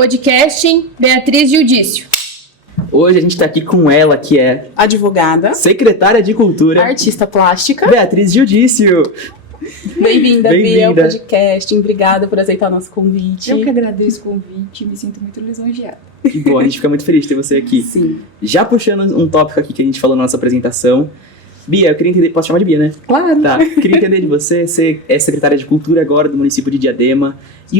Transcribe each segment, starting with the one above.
Podcasting Beatriz Giudício. Hoje a gente está aqui com ela, que é advogada, secretária de Cultura, artista plástica, Beatriz Giudício. Bem-vinda, Bia, ao podcast. Obrigada por aceitar o nosso convite. Eu que agradeço o convite e me sinto muito lisonjeada. Que bom, a gente fica muito feliz de ter você aqui. Sim. Já puxando um tópico aqui que a gente falou na nossa apresentação. Bia, eu queria entender, posso chamar de Bia, né? Claro. Tá, queria entender de você é secretária de Cultura agora do município de Diadema, e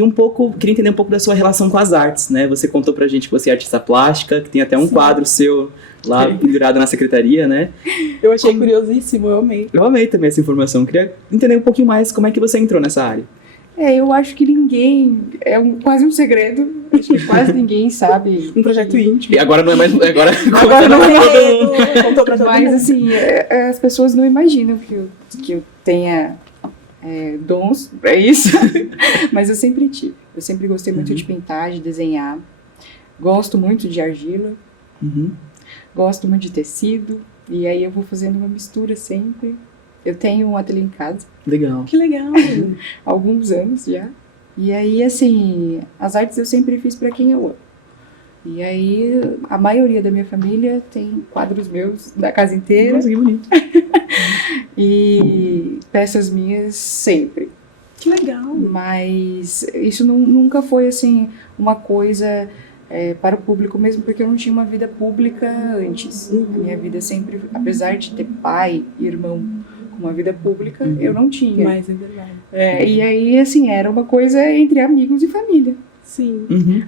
queria entender um pouco da sua relação com as artes, né? Você contou pra gente que você é artista plástica, que tem até um quadro seu lá pendurado na secretaria, né? Eu achei curiosíssimo, eu amei. Eu amei também essa informação, queria entender um pouquinho mais como é que você entrou nessa área. Eu acho que ninguém, quase um segredo, acho que quase ninguém sabe. Um projeto íntimo. E agora não é mais, agora não é. Contou pra todo Mas mundo. assim, as pessoas não imaginam que eu tenha dons pra isso, mas eu sempre tive. Eu sempre gostei muito de pintar, de desenhar, gosto muito de argila, gosto muito de tecido, e aí eu vou fazendo uma mistura sempre. Eu tenho um ateliê em casa. Legal. Que legal. Há alguns anos já. E aí, assim, as artes eu sempre fiz pra quem eu amo. E aí, a maioria da minha família tem quadros meus da casa inteira. Nossa, que bonito. E peças minhas sempre. Que legal. Mas isso nunca foi, assim, uma coisa para o público mesmo, porque eu não tinha uma vida pública antes. A minha vida sempre, apesar de ter pai e irmão com uma vida pública, eu não tinha. Mas é verdade. E aí, assim, era uma coisa entre amigos e família. Sim.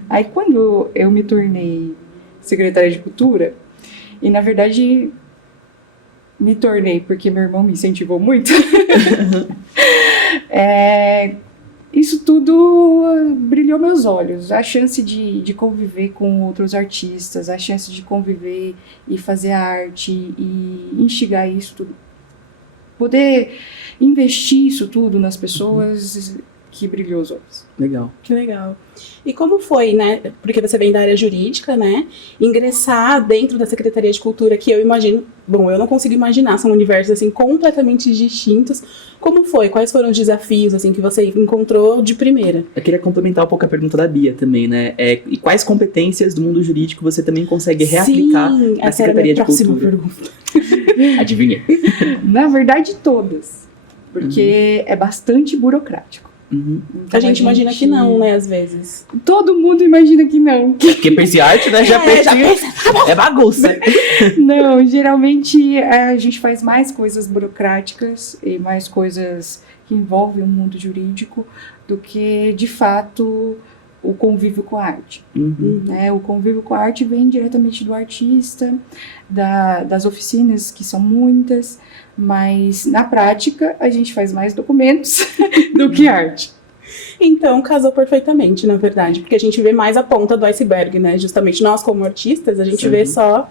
Aí, quando eu me tornei secretária de Cultura, e na verdade me tornei porque meu irmão me incentivou muito, isso tudo brilhou meus olhos. A chance de conviver com outros artistas, a chance de conviver e fazer arte e instigar isso tudo. Poder investir isso tudo nas pessoas que brilhou os olhos. Legal. Que legal. E como foi, né? Porque você vem da área jurídica, né? Ingressar dentro da Secretaria de Cultura, que eu imagino... Bom, eu não consigo imaginar, são universos, assim, completamente distintos. Como foi? Quais foram os desafios, assim, que você encontrou de primeira? Eu queria complementar um pouco a pergunta da Bia também, né? E quais competências do mundo jurídico você também consegue reaplicar na Secretaria de Cultura? Pergunta. Adivinha? Na verdade, todas. Porque é bastante burocrático. Então, a gente imagina que não, né, às vezes. Todo mundo imagina que não. Porque pense arte, né? Já pense. É bagunça. Não, geralmente a gente faz mais coisas burocráticas e mais coisas que envolvem o mundo jurídico do que, de fato, o convívio com a arte. O convívio com a arte vem diretamente do artista, das oficinas, que são muitas, mas na prática a gente faz mais documentos do que arte. Então, casou perfeitamente, na verdade, porque a gente vê mais a ponta do iceberg, né? Justamente nós, como artistas, a gente vê só,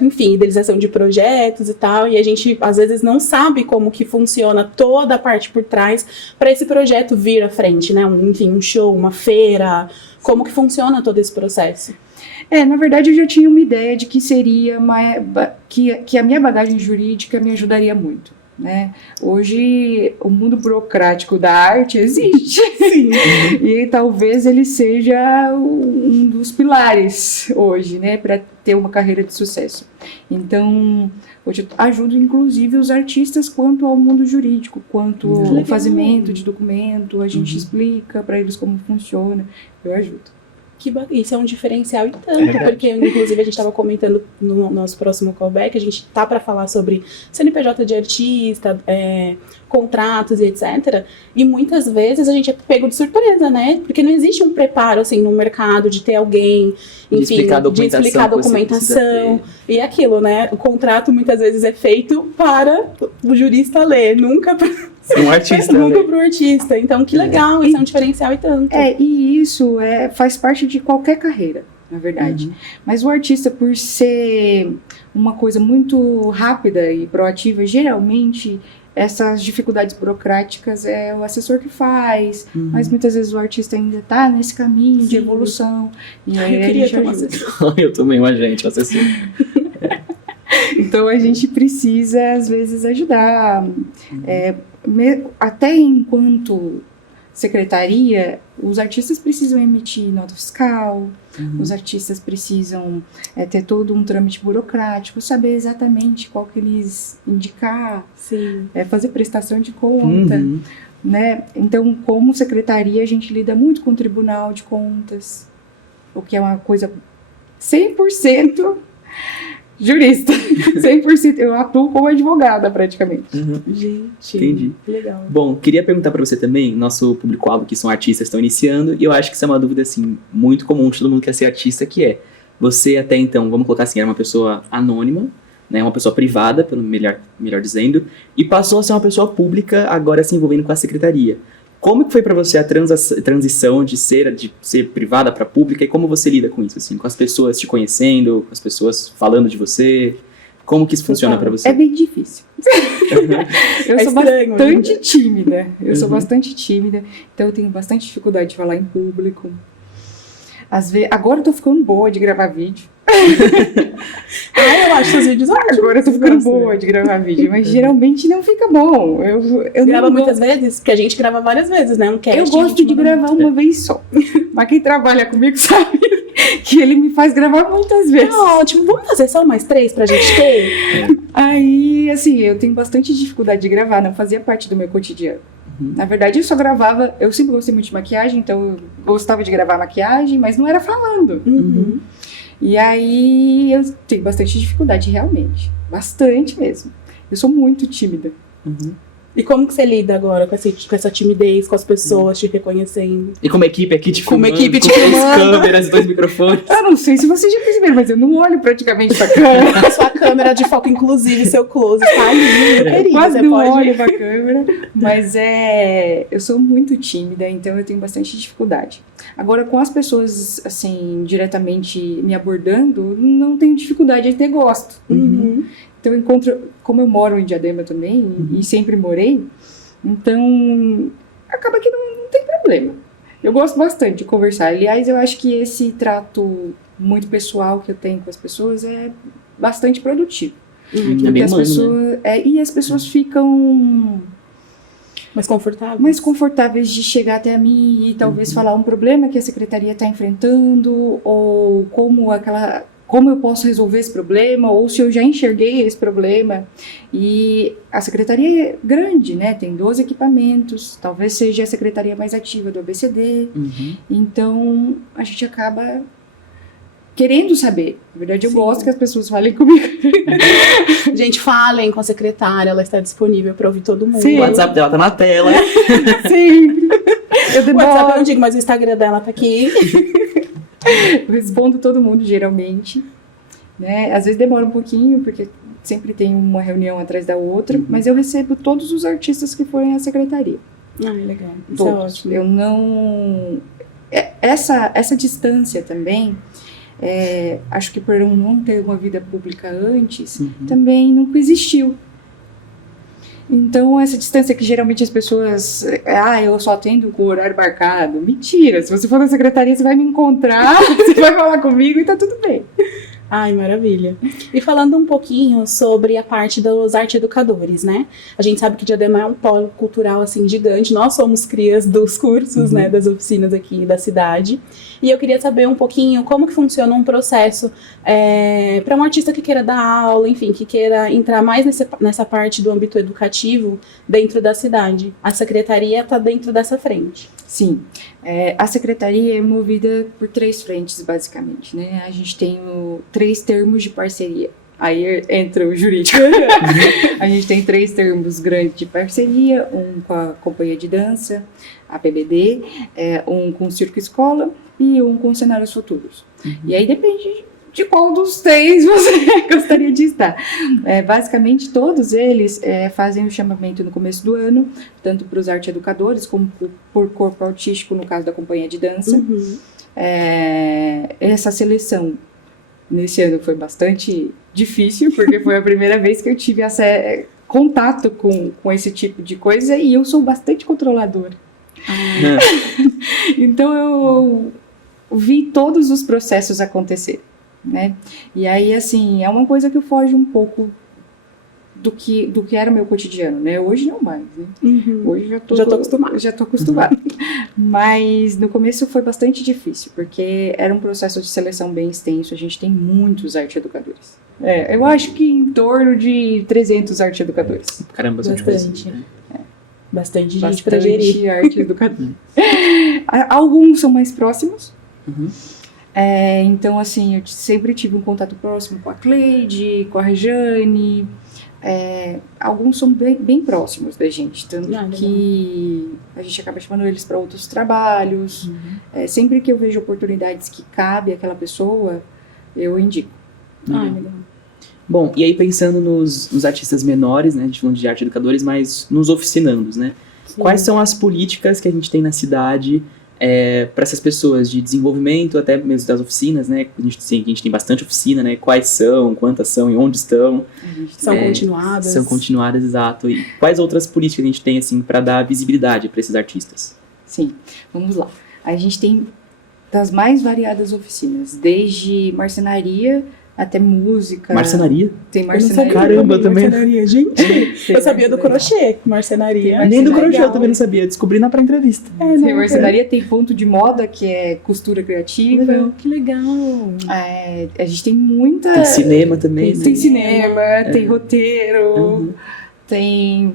enfim, idealização de projetos e tal, e a gente, às vezes, não sabe como que funciona toda a parte por trás para esse projeto vir à frente, né? Enfim, um show, uma feira, como que funciona todo esse processo. Na verdade, eu já tinha uma ideia de que seria que a minha bagagem jurídica me ajudaria muito, né? Hoje, o mundo burocrático da arte existe. Sim. E talvez ele seja um dos pilares hoje, né? Para ter uma carreira de sucesso. Então, hoje eu ajudo, inclusive, os artistas quanto ao mundo jurídico, quanto ao fazimento de documento, a gente explica para eles como funciona, eu ajudo. Isso é um diferencial e tanto, porque inclusive a gente estava comentando no nosso próximo callback, a gente tá para falar sobre CNPJ de artista, contratos e etc. E muitas vezes a gente é pego de surpresa, né? Porque não existe um preparo assim no mercado de ter alguém, enfim, de explicar a documentação e aquilo, né? O contrato muitas vezes é feito para o jurista ler, nunca para um artista. Nunca para o artista. Então, que legal, isso é um diferencial e tanto. E isso faz parte de qualquer carreira, na verdade. Mas o artista, por ser uma coisa muito rápida e proativa, geralmente essas dificuldades burocráticas é o assessor que faz, mas muitas vezes o artista ainda está nesse caminho de evolução. E aí eu queria ter um assessor. Eu também, um assessor. Então a gente precisa, às vezes, ajudar. Até enquanto secretaria, os artistas precisam emitir nota fiscal, os artistas precisam ter todo um trâmite burocrático, saber exatamente qual que eles indicar, Sim. Fazer prestação de conta, né? Então, como secretaria, a gente lida muito com o Tribunal de Contas, o que é uma coisa 100% jurista, 100%, eu atuo como advogada praticamente. Gente, Entendi. que legal. Bom, queria perguntar para você também, nosso público-alvo que são artistas, estão iniciando, e eu acho que isso é uma dúvida, assim, muito comum de todo mundo que quer ser artista, que é, você até então, vamos colocar assim, era uma pessoa anônima, né, uma pessoa privada, pelo melhor dizendo, e passou a ser uma pessoa pública, agora se envolvendo com a secretaria. Como que foi para você a transição de ser privada para pública, e como você lida com isso, assim, com as pessoas te conhecendo, com as pessoas falando de você? Como que isso funciona para você? É bem difícil. Eu sou estranho, bastante né? tímida. Eu sou bastante tímida, então eu tenho bastante dificuldade de falar em público. Às vezes, agora eu tô ficando boa de gravar vídeo. Eu acho os vídeos ótimos. Agora eu tô ficando boa de gravar vídeo, mas geralmente não fica bom. Eu Grava não muitas vezes? Porque a gente grava várias vezes, né? Um cast. Eu gosto de gravar uma vez só. Mas quem trabalha comigo sabe que ele me faz gravar muitas vezes. Ótimo, vamos fazer só mais 3 pra gente ter? Aí, assim, eu tenho bastante dificuldade de gravar, não fazia parte do meu cotidiano. Na verdade, eu só gravava, eu sempre gostei muito de maquiagem, então eu gostava de gravar maquiagem, mas não era falando. E aí, eu tenho bastante dificuldade, realmente. Bastante mesmo. Eu sou muito tímida. E como que você lida agora com essa timidez, com as pessoas te reconhecendo? E como a equipe aqui te Como a filmando, equipe te com três filmando. câmeras, 2 microfones. Eu não sei se vocês já perceberam, mas eu não olho praticamente pra câmera. A sua câmera de foco, inclusive, seu close tá ali, querida. Quase Você não pode... olho pra câmera. Mas eu sou muito tímida, então eu tenho bastante dificuldade. Agora, com as pessoas, assim, diretamente me abordando, não tenho dificuldade, até gosto. Então, eu encontro, como eu moro em Diadema também, e sempre morei, então, acaba que não tem problema. Eu gosto bastante de conversar. Aliás, eu acho que esse trato muito pessoal que eu tenho com as pessoas é bastante produtivo. É Porque bem as humano, pessoas, e as pessoas ficam mais confortável. mais confortáveis de chegar até mim e talvez falar um problema que a secretaria está enfrentando, ou como eu posso resolver esse problema, ou se eu já enxerguei esse problema. E a secretaria é grande, né? Tem 12 equipamentos, talvez seja a secretaria mais ativa do ABCD. Então, a gente acaba querendo saber. Na verdade, eu gosto que as pessoas falem comigo. Gente, falem com a secretária, ela está disponível para ouvir todo mundo. Sim. O WhatsApp dela tá na tela. Sempre. Eu O demoro. WhatsApp eu não digo, mas o Instagram dela tá aqui. Eu respondo todo mundo, geralmente. Né? Às vezes demora um pouquinho, porque sempre tem uma reunião atrás da outra, mas eu recebo todos os artistas que forem à secretaria. Legal. Isso é Todos. ótimo. Eu não... Essa distância também, acho que por eu não ter uma vida pública antes, também nunca existiu. Então, essa distância que geralmente as pessoas... eu só atendo com o horário marcado. Mentira! Se você for na secretaria, você vai me encontrar, você vai falar comigo e tá tudo bem. Ai, maravilha. E falando um pouquinho sobre a parte dos arte-educadores, né? A gente sabe que Diadema é um polo cultural, assim, gigante. Nós somos crias dos cursos, né, das oficinas aqui da cidade. E eu queria saber um pouquinho como que funciona um processo para um artista que queira dar aula, enfim, que queira entrar mais nessa parte do âmbito educativo dentro da cidade. A secretaria está dentro dessa frente. Sim, a secretaria é movida por 3 frentes, basicamente, né? A gente tem 3 termos de parceria. Aí entra o jurídico. A gente tem 3 termos grandes de parceria, um com a companhia de dança, a PBD, um com o Circo Escola e um com Cenários Futuros. E aí depende de qual dos 3 você gostaria de estar. Basicamente, todos eles fazem o chamamento no começo do ano, tanto para os arte-educadores, como por corpo artístico, no caso da companhia de dança. Essa seleção, nesse ano, foi bastante difícil, porque foi a primeira vez que eu tive contato com esse tipo de coisa, e eu sou bastante controladora. Então, eu vi todos os processos acontecer. Né? E aí, assim, é uma coisa que foge um pouco do que era o meu cotidiano, né? Hoje não mais, né? Hoje já tô acostumada. Já tô acostumada. Mas no começo foi bastante difícil, porque era um processo de seleção bem extenso. A gente tem muitos arte-educadores. Eu acho que em torno de 300 arte-educadores. Caramba, bastante. Bastante gente para gerir. Arte-educador. Alguns são mais próximos. Então, assim, eu sempre tive um contato próximo com a Cleide, com a Rejane. Alguns são bem próximos da gente, tanto que a gente acaba chamando eles para outros trabalhos. Sempre que eu vejo oportunidades que cabe àquela pessoa, eu indico. Legal. Bom, e aí pensando nos artistas menores, né, a gente falando de arte educadores, mas nos oficinandos, né? Sim. Quais são as políticas que a gente tem na cidade para essas pessoas de desenvolvimento, até mesmo das oficinas, né? A gente tem bastante oficina, né? Quais são, quantas são e onde estão? São continuadas. São continuadas, exato. E quais outras políticas a gente tem, assim, para dar visibilidade para esses artistas? Sim, vamos lá. A gente tem das mais variadas oficinas, desde marcenaria até música. Marcenaria? Tem marcenaria. Caramba, também. Marcenaria, gente. Eu sabia do crochê, marcenaria. Nem do crochê eu também não sabia, descobri na pré-entrevista. Tem marcenaria, tem ponto de moda, que é costura criativa. Que legal. A gente tem muita... Tem cinema também, né? Tem cinema, tem roteiro, tem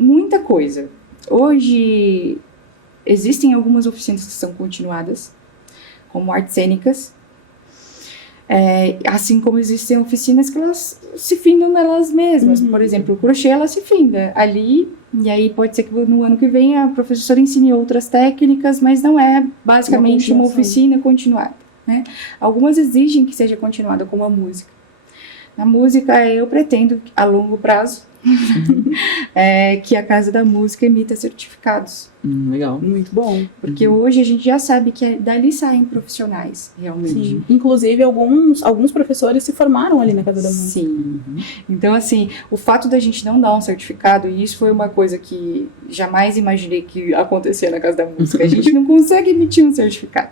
muita coisa. Hoje, existem algumas oficinas que são continuadas, como artes cênicas. Assim como existem oficinas que elas se findam nelas mesmas. Por exemplo, o crochê, ela se finda ali, e aí pode ser que no ano que vem a professora ensine outras técnicas, mas não é basicamente uma oficina continuada, né? Algumas exigem que seja continuada, como a música. Na música, eu pretendo, a longo prazo, que a Casa da Música emita certificados. Legal. Muito bom. Porque hoje a gente já sabe que dali saem profissionais, realmente. Sim. Inclusive, alguns professores se formaram ali na Casa da Música. Sim. Então, assim, o fato da gente não dar um certificado, e isso foi uma coisa que jamais imaginei que acontecia na Casa da Música, a gente não consegue emitir um certificado.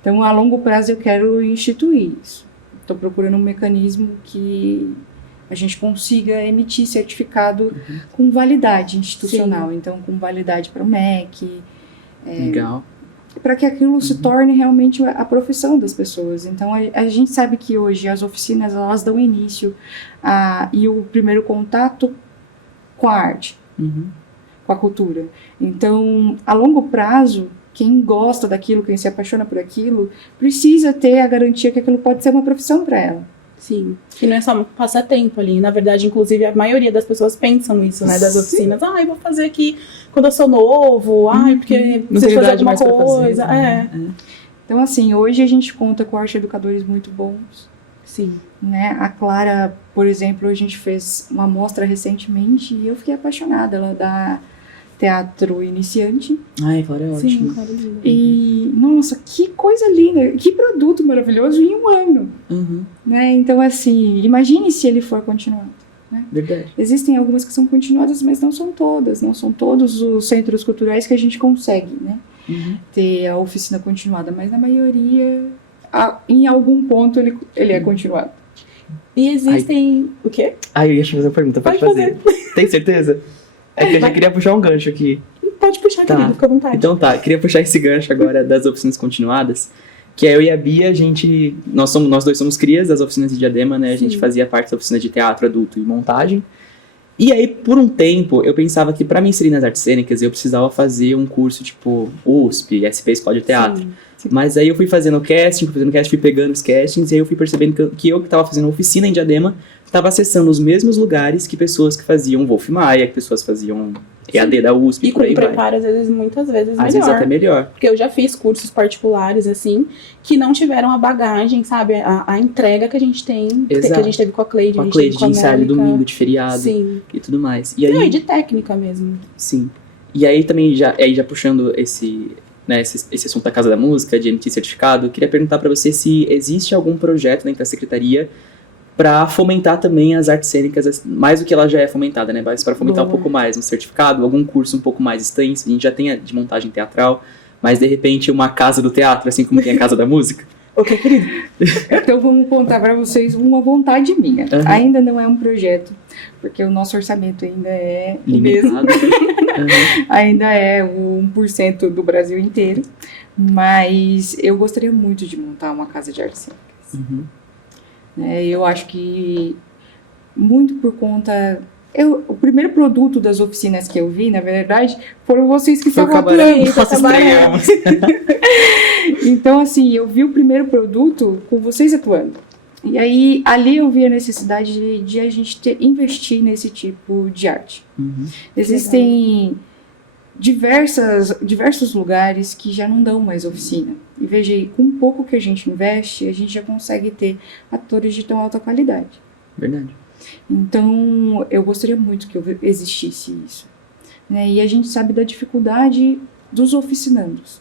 Então, a longo prazo, eu quero instituir isso. Estou procurando um mecanismo que a gente consiga emitir certificado com validade institucional. Sim. Então, com validade para o MEC. Legal. Para que aquilo se torne realmente a profissão das pessoas. Então, a gente sabe que hoje as oficinas, elas dão início e o primeiro contato com a arte, com a cultura. Então, a longo prazo, quem gosta daquilo, quem se apaixona por aquilo, precisa ter a garantia que aquilo pode ser uma profissão para ela. Sim, que não é só um passatempo ali. Na verdade, inclusive, a maioria das pessoas pensam isso, né? Das oficinas. Eu vou fazer aqui quando eu sou novo. Porque preciso fazer alguma coisa. Então, assim, hoje a gente conta com arte-educadores muito bons. Sim. Né? A Clara, por exemplo, a gente fez uma mostra recentemente e eu fiquei apaixonada. Ela dá teatro iniciante. Clara é ótimo. Sim, Clara é linda. E, nossa, que coisa linda, que produto maravilhoso em um ano. Né? Então, assim, imagine se ele for continuado. Né? Verdade. Existem algumas que são continuadas, mas não são todas. Não são todos os centros culturais que a gente consegue, né? Ter a oficina continuada, mas na maioria, em algum ponto, ele é continuado. E existem... O quê? Eu ia te fazer uma pergunta, pode fazer. Tem certeza? É que eu já queria puxar um gancho aqui. Pode puxar, querido, fica à vontade. Então queria puxar esse gancho agora das oficinas continuadas, que eu e a Bia, nós dois somos crias das oficinas de Diadema, né? A gente fazia parte da oficina de teatro adulto e montagem. E aí, por um tempo, eu pensava que para me inserir nas artes cênicas, eu precisava fazer um curso tipo USP, SP Escola de Teatro. Sim. Mas aí eu fui fazendo casting, fui pegando os castings, e aí eu fui percebendo que eu que estava fazendo oficina em Diadema, estava acessando os mesmos lugares que pessoas que faziam Wolf Maia, que pessoas faziam EAD da USP, e por aí vai. E com preparo, muitas vezes melhor. Às vezes até melhor. Porque eu já fiz cursos particulares, assim, que não tiveram a bagagem, sabe, a entrega que a gente tem, que a gente teve com a Cleide. Com a Cleide, de ensaio de domingo, de feriado e tudo mais. E aí, de técnica mesmo. Sim. E aí também, já puxando esse assunto da Casa da Música, de emitir certificado, eu queria perguntar para você se existe algum projeto dentro da Secretaria para fomentar também as artes cênicas, mais do que ela já é fomentada, né? Mas para fomentar um pouco mais um certificado, algum curso um pouco mais extenso. A gente já tem de montagem teatral, mas de repente uma casa do teatro, assim como tem a Casa da Música. Ok, querido. Então vamos contar para vocês uma vontade minha. Ainda não é um projeto, porque o nosso orçamento ainda é o Limitado. mesmo, ainda é o 1% do Brasil inteiro, mas eu gostaria muito de montar uma casa de artes cênicas. Uhum. Eu acho que muito por conta... o primeiro produto das oficinas que eu vi, na verdade, foram vocês que estavam atuando. Então, assim, eu vi o primeiro produto com vocês atuando. E aí, ali eu vi a necessidade de a gente investir nesse tipo de arte. Uhum. Existem diversos lugares que já não dão mais oficina. E veja aí, com pouco que a gente investe, a gente já consegue ter atores de tão alta qualidade. Verdade. Então, eu gostaria muito que existisse isso. Né? E a gente sabe da dificuldade dos oficinandos.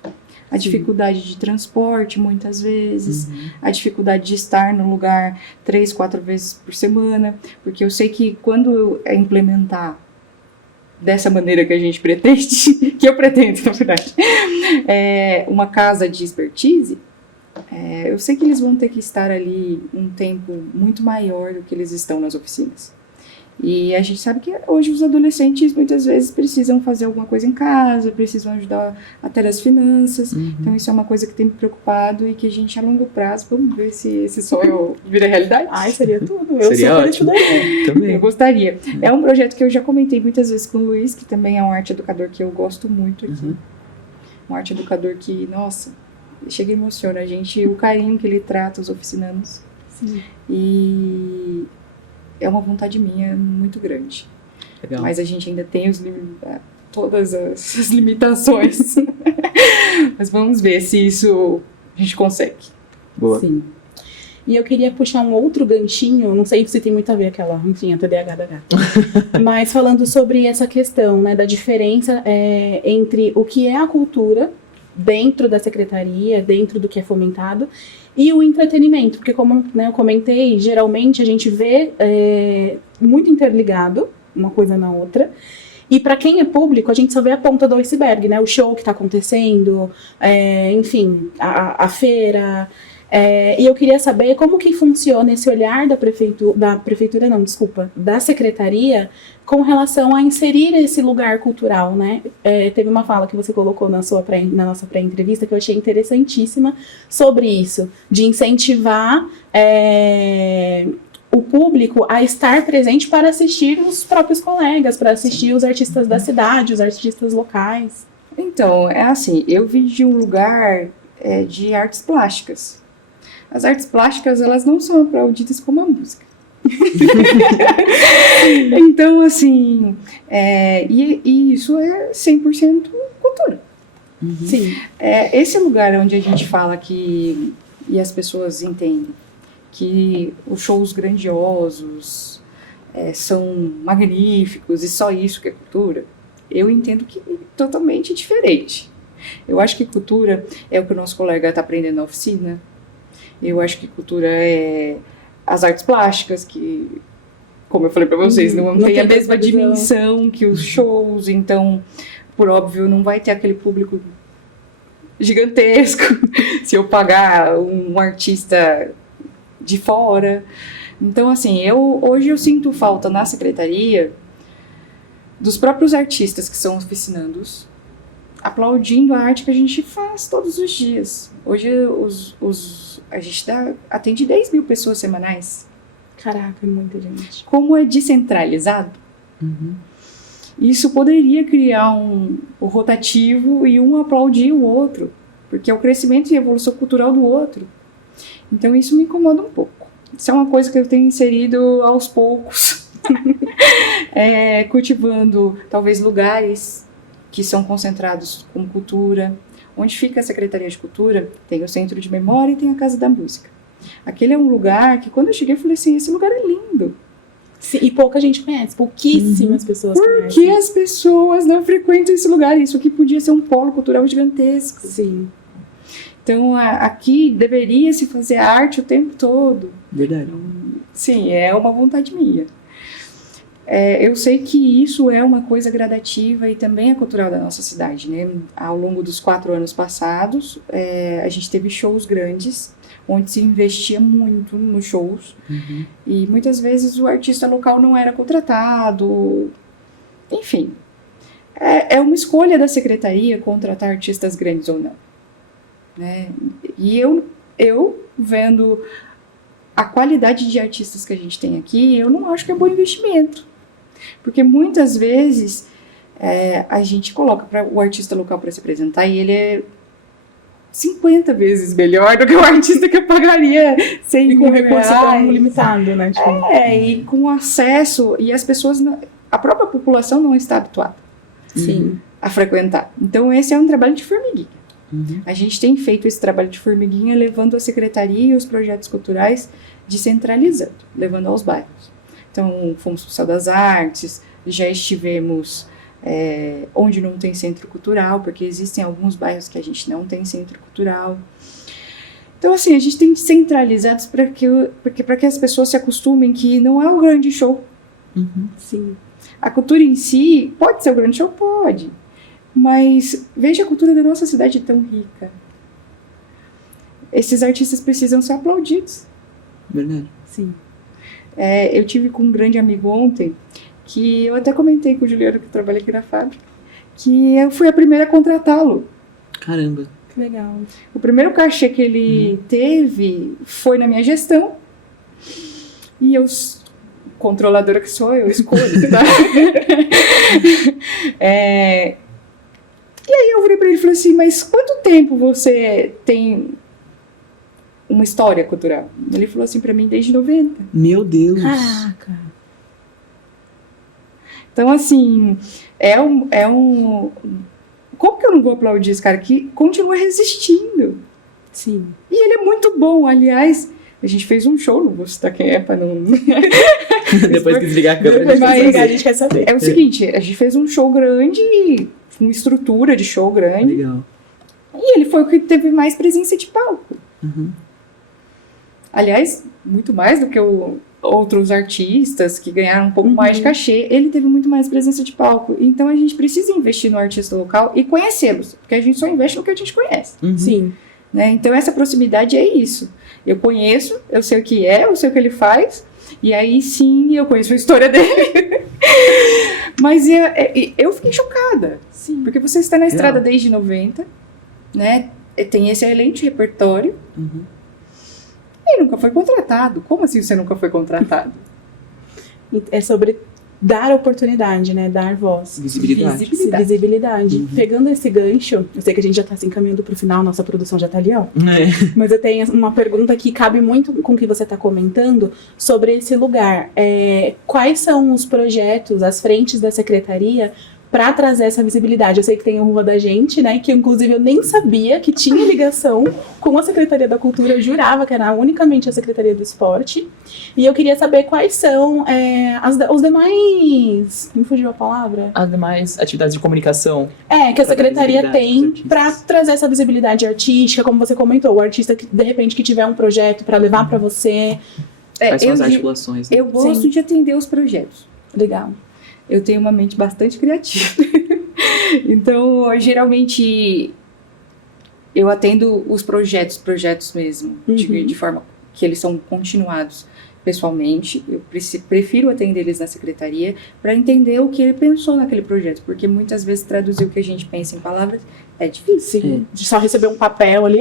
A dificuldade de transporte, muitas vezes. A dificuldade de estar no lugar 3, 4 vezes por semana. Porque eu sei que quando é implementar dessa maneira que a gente pretende, que eu pretendo, na verdade, uma casa de expertise, eu sei que eles vão ter que estar ali um tempo muito maior do que eles estão nas oficinas. E a gente sabe que hoje os adolescentes muitas vezes precisam fazer alguma coisa em casa, precisam ajudar até nas finanças. Então isso é uma coisa que tem me preocupado e que a gente a longo prazo, vamos ver se esse sonho vira realidade. Ai, seria tudo. Eu Seria super ótimo. estudaria. Também. Eu gostaria. É um projeto que eu já comentei muitas vezes com o Luiz, que também é um arte educador que eu gosto muito aqui. Um arte educador que, nossa, chega e emociona a gente, o carinho que ele trata os oficinandos. Sim. E é uma vontade minha muito grande. Legal. Mas a gente ainda tem todas as limitações. Mas vamos ver se isso a gente consegue. Boa. Sim. E eu queria puxar um outro ganchinho, não sei se tem muito a ver aquela, enfim, a TDAH da gata. Mas falando sobre essa questão, né, da diferença entre o que é a cultura dentro da secretaria, dentro do que é fomentado, e o entretenimento, porque como, né, eu comentei, geralmente a gente vê muito interligado, uma coisa na outra, e para quem é público, a gente só vê a ponta do iceberg, né, o show que está acontecendo, enfim, a feira, e eu queria saber como que funciona esse olhar da secretaria, com relação a inserir esse lugar cultural, né? Teve uma fala que você colocou na nossa pré-entrevista que eu achei interessantíssima sobre isso, de incentivar o público a estar presente para assistir os próprios colegas, para assistir os artistas da cidade, os artistas locais. Então, é assim, eu vim de um lugar de artes plásticas. As artes plásticas, elas não são aplaudidas como a música. Então, assim, e isso é 100% cultura. Sim. Esse lugar onde a gente fala que, e as pessoas entendem, que os shows grandiosos são magníficos e só isso que é cultura, eu entendo que é totalmente diferente. Eu acho que cultura é o que o nosso colega está aprendendo na oficina. Eu acho que cultura é as artes plásticas, que, como eu falei para vocês, não tem a mesma dimensão que os shows, então, por óbvio, não vai ter aquele público gigantesco se eu pagar um artista de fora. Então, assim, hoje eu sinto falta na secretaria dos próprios artistas que são oficinandos, aplaudindo a arte que a gente faz todos os dias. Hoje a gente atende 10 mil pessoas semanais. Caraca, é muita gente. Como é descentralizado, isso poderia criar um rotativo e um aplaudir o outro, porque é o crescimento e a evolução cultural do outro. Então isso me incomoda um pouco. Isso é uma coisa que eu tenho inserido aos poucos, cultivando talvez lugares que são concentrados com cultura. Onde fica a Secretaria de Cultura, tem o Centro de Memória e tem a Casa da Música. Aquele é um lugar que, quando eu cheguei, eu falei assim, esse lugar é lindo. Sim, e pouca gente conhece, pouquíssimas pessoas Por conhecem. que as pessoas não frequentam esse lugar? Isso aqui podia ser um polo cultural gigantesco. Sim. Então, aqui deveria se fazer arte o tempo todo. Verdade. Sim, é uma vontade minha. Eu sei que isso é uma coisa gradativa e também é cultural da nossa cidade, né? Ao longo dos 4 anos passados, a gente teve shows grandes, onde se investia muito nos shows. E muitas vezes o artista local não era contratado. Enfim, é uma escolha da secretaria contratar artistas grandes ou não. Né? E eu vendo a qualidade de artistas que a gente tem aqui, eu não acho que é bom investimento. Porque muitas vezes a gente coloca o artista local para se apresentar e ele é 50 vezes melhor do que o artista que eu pagaria 100 E com mil recurso reais. tão limitado, né? Tipo, E com acesso, e as pessoas, a própria população não está habituada sim. a frequentar. Então esse é um trabalho de formiguinha. A gente tem feito esse trabalho de formiguinha levando a secretaria e os projetos culturais descentralizando, levando aos bairros. Então fomos para o Céu das Artes, já estivemos onde não tem centro cultural, porque existem alguns bairros que a gente não tem centro cultural. Então, assim, a gente tem centralizados para que as pessoas se acostumem que não é um grande show. Sim. A cultura em si pode ser um grande show? Pode. Mas veja a cultura da nossa cidade tão rica. Esses artistas precisam ser aplaudidos. Verdade. Sim. Eu tive com um grande amigo ontem, que eu até comentei com o Juliano, que trabalha aqui na fábrica, que eu fui a primeira a contratá-lo. Caramba. Que legal. O primeiro cachê que ele teve foi na minha gestão. E eu, controladora que sou, eu escolho, tá? E aí eu virei pra ele e falei assim, mas quanto tempo você tem uma história cultural? Ele falou assim pra mim, desde 90. Meu Deus. Caraca. Então, assim, como que eu não vou aplaudir esse cara que continua resistindo? Sim. E ele é muito bom, aliás. A gente fez um show, não vou citar quem é pra não... Depois que desligar a câmera, A gente quer saber. É o seguinte, a gente fez um show grande, com estrutura de show grande. Legal. E ele foi o que teve mais presença de palco. Aliás, muito mais do que outros artistas que ganharam um pouco mais de cachê. Ele teve muito mais presença de palco. Então a gente precisa investir no artista local e conhecê-los. Porque a gente só investe no que a gente conhece. Sim. Né? Então essa proximidade é isso. Eu conheço, eu sei o que eu sei o que ele faz. E aí sim, eu conheço a história dele. Mas eu fiquei chocada. Sim. Porque você está na estrada desde 90, né? Tem esse excelente repertório. E nunca foi contratado. Como assim você nunca foi contratado? É sobre dar oportunidade, né? Dar voz. Visibilidade. Visibilidade. Pegando esse gancho, eu sei que a gente já tá se encaminhando pro final, nossa produção já tá ali, ó. Mas eu tenho uma pergunta que cabe muito com o que você tá comentando sobre esse lugar. Quais são os projetos, as frentes da secretaria para trazer essa visibilidade? Eu sei que tem a Rua da Gente, né, que inclusive eu nem sabia que tinha ligação com a Secretaria da Cultura, eu jurava que era unicamente a Secretaria do Esporte, e eu queria saber quais são os demais... Me fugiu a palavra? As demais atividades de comunicação. Que a Secretaria Visibilidade tem dos para artistas. trazer essa visibilidade artística, como você comentou, o artista que de repente que tiver um projeto para levar para você. Quais são as articulações? Né? Eu gosto de atender os projetos. Legal. Eu tenho uma mente bastante criativa. Então, geralmente, eu atendo os projetos mesmo, de forma que eles são continuados pessoalmente. Eu prefiro atender eles na secretaria para entender o que ele pensou naquele projeto, porque muitas vezes traduzir o que a gente pensa em palavras é difícil. De só receber um papel ali,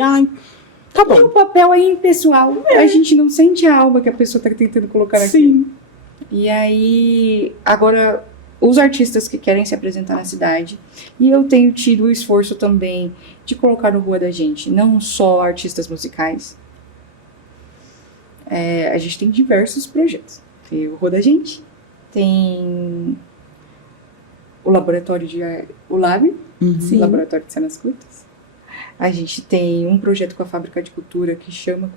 tá bom. E o papel é impessoal, a gente não sente a alma que a pessoa está tentando colocar aqui. Sim. E aí, agora, os artistas que querem se apresentar na cidade, e eu tenho tido o esforço também de colocar no Rua da Gente, não só artistas musicais. A gente tem diversos projetos. Tem o Rua da Gente, tem o Laboratório o LAB, Laboratório de Cenas Curtas. A gente tem um projeto com a Fábrica de Cultura que chama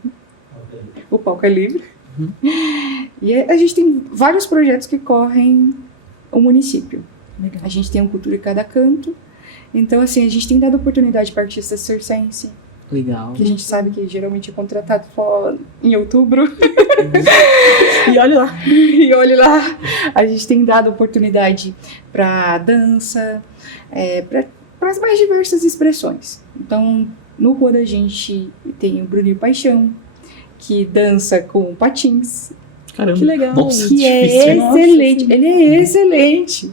O Palco é Livre. E a gente tem vários projetos que correm o município. Legal. A gente tem um Cultura em Cada Canto. Então, assim, a gente tem dado oportunidade para artistas circense, Legal. que a gente sabe que geralmente é contratado só em outubro. E olha lá. E olhe lá. A gente tem dado oportunidade para dança, para as mais diversas expressões. Então, no Rua da Gente tem o Bruninho Paixão, que dança com patins, Caramba. Que legal. Nossa, que é difícil. Nossa, excelente. sim. Ele é excelente.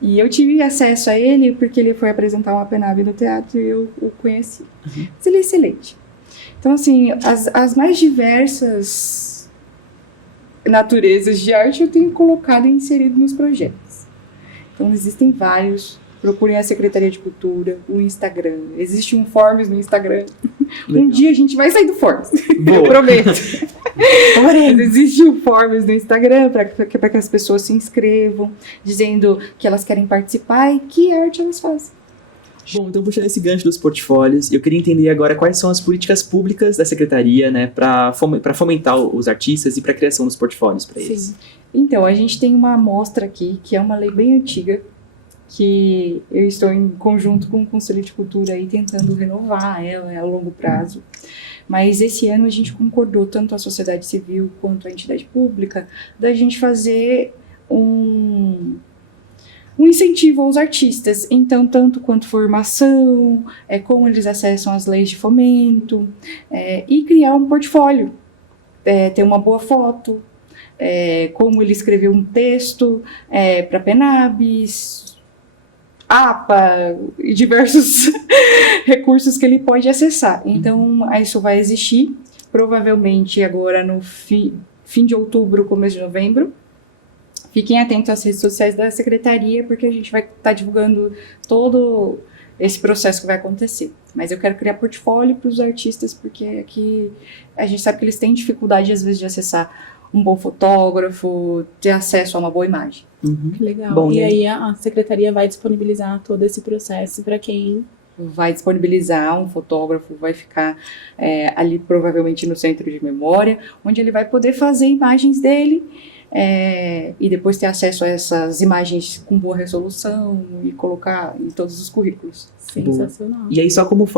E eu tive acesso a ele porque ele foi apresentar uma PNAB no teatro e eu o conheci. Mas ele é excelente. Então, assim, as mais diversas naturezas de arte eu tenho colocado e inserido nos projetos. Então, existem vários. Procurem a Secretaria de Cultura, o Instagram. Existe um Forms no Instagram. Legal. Um dia a gente vai sair do Forms. Eu Boa. prometo. Mas existe um Forms no Instagram para que as pessoas se inscrevam, dizendo que elas querem participar e que arte elas fazem. Bom, então puxando esse gancho dos portfólios, eu queria entender agora quais são as políticas públicas da Secretaria, né, para fomentar os artistas e para a criação dos portfólios para eles. Sim. Então, a gente tem uma amostra aqui, que é uma lei bem antiga, que eu estou em conjunto com o Conselho de Cultura aí tentando renovar ela a longo prazo. Mas esse ano a gente concordou, tanto a sociedade civil quanto a entidade pública, da gente fazer um incentivo aos artistas. Então, tanto quanto formação, como eles acessam as leis de fomento, e criar um portfólio, ter uma boa foto, como ele escreveu um texto para PNABs, APA e diversos recursos que ele pode acessar. Então, isso vai existir, provavelmente agora no fim de outubro, começo de novembro. Fiquem atentos às redes sociais da Secretaria, porque a gente vai estar divulgando todo esse processo que vai acontecer. Mas eu quero criar portfólio para os artistas, porque aqui a gente sabe que eles têm dificuldade, às vezes, de acessar um bom fotógrafo, ter acesso a uma boa imagem. Uhum. Que legal. Bom, e e aí a secretaria vai disponibilizar todo esse processo para quem... Vai disponibilizar um fotógrafo, vai ficar ali provavelmente no centro de memória, onde ele vai poder fazer imagens dele e depois ter acesso a essas imagens com boa resolução e colocar em todos os currículos. Sensacional. E aí só como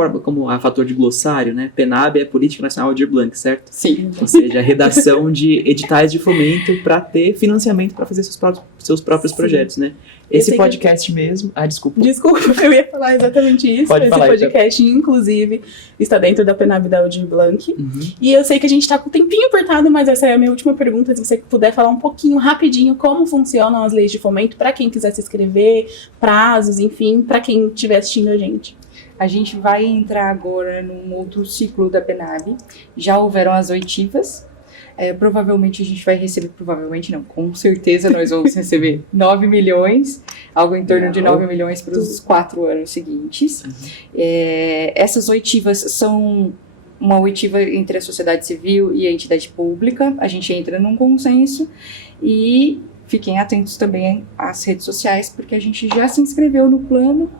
a fator de glossário, né, PNAB é Política Nacional Aldir Blanc, certo? Sim. Ou seja, a redação de editais de fomento para ter financiamento para fazer seus próprios Sim. projetos, né? Eu Esse sei que- podcast mesmo... Ah, desculpa. Desculpa, eu ia falar exatamente isso. Pode Esse falar, podcast, inclusive, está dentro da PNAB da Aldir Blanc. Uhum. E eu sei que a gente está com o tempinho apertado, mas essa é a minha última pergunta. Se você puder falar um pouquinho, rapidinho, como funcionam as leis de fomento para quem quiser se inscrever, prazos, enfim, para quem estiver assistindo a gente. A gente vai entrar agora num outro ciclo da PNAB. Já houveram as oitivas. Provavelmente a gente vai receber, provavelmente não, com certeza nós vamos receber 9 milhões, algo em torno de 9 milhões para os 4 anos seguintes. Essas oitivas são uma oitiva entre a sociedade civil e a entidade pública. A gente entra num consenso e fiquem atentos também às redes sociais, porque a gente já se inscreveu no plano.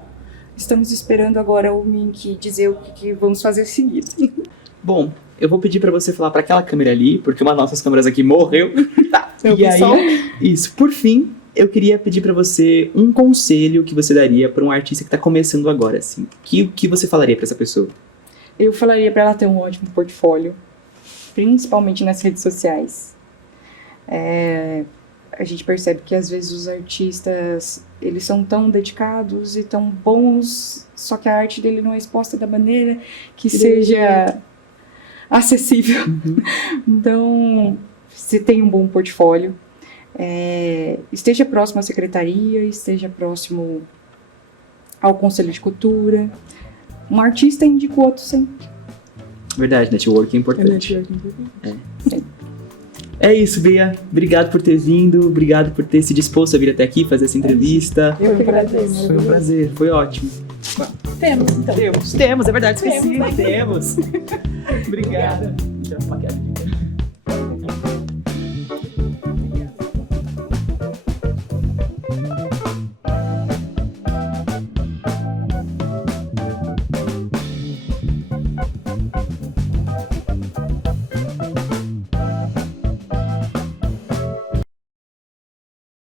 Estamos esperando agora o Mink dizer o que vamos fazer seguido. Bom, eu vou pedir para você falar para aquela câmera ali, porque uma das nossas câmeras aqui morreu. Tá. Eu E vi aí, só isso. Por fim, eu queria pedir para você um conselho que você daria para um artista que tá começando agora, assim. O que você falaria para essa pessoa? Eu falaria para ela ter um ótimo portfólio, principalmente nas redes sociais. A gente percebe que às vezes os artistas, eles são tão dedicados e tão bons, só que a arte dele não é exposta da maneira que seja acessível. Uhum. Então, se tem um bom portfólio, esteja próximo à secretaria, esteja próximo ao Conselho de Cultura. Um artista indica o outro sempre. Verdade, network é importante. É isso, Bia. Obrigado por ter vindo, obrigado por ter se disposto a vir até aqui fazer essa entrevista. Eu que agradeço. Foi um prazer, foi ótimo. Temos, então. Temos, é verdade, esqueci. Temos. Obrigada. Deixa eu maquiagem aqui.